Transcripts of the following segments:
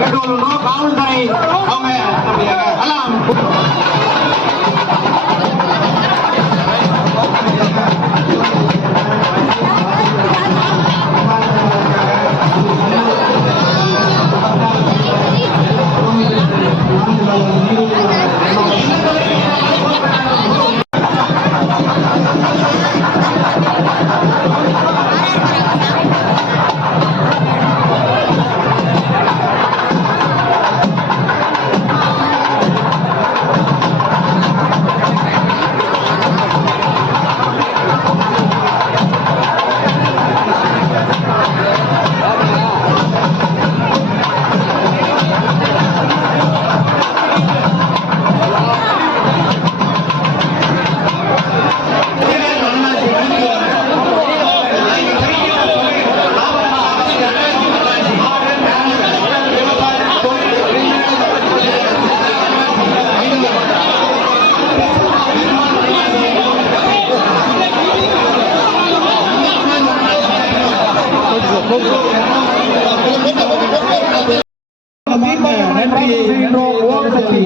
கேட்டுக்கொள்ளணும் காவல்துறை அவங்க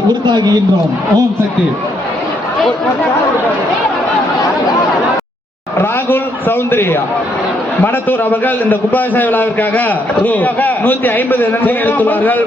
உறுத்தாகின்றோம் ஓம் சக்தி ராகுல் சௌந்தர்யா மணத்தூர் அவர்கள் இந்த கும்பாபிஷேக விழாவிற்காக ரூ. நூத்தி ஐம்பது நன்மை எடுத்துள்ளார்கள்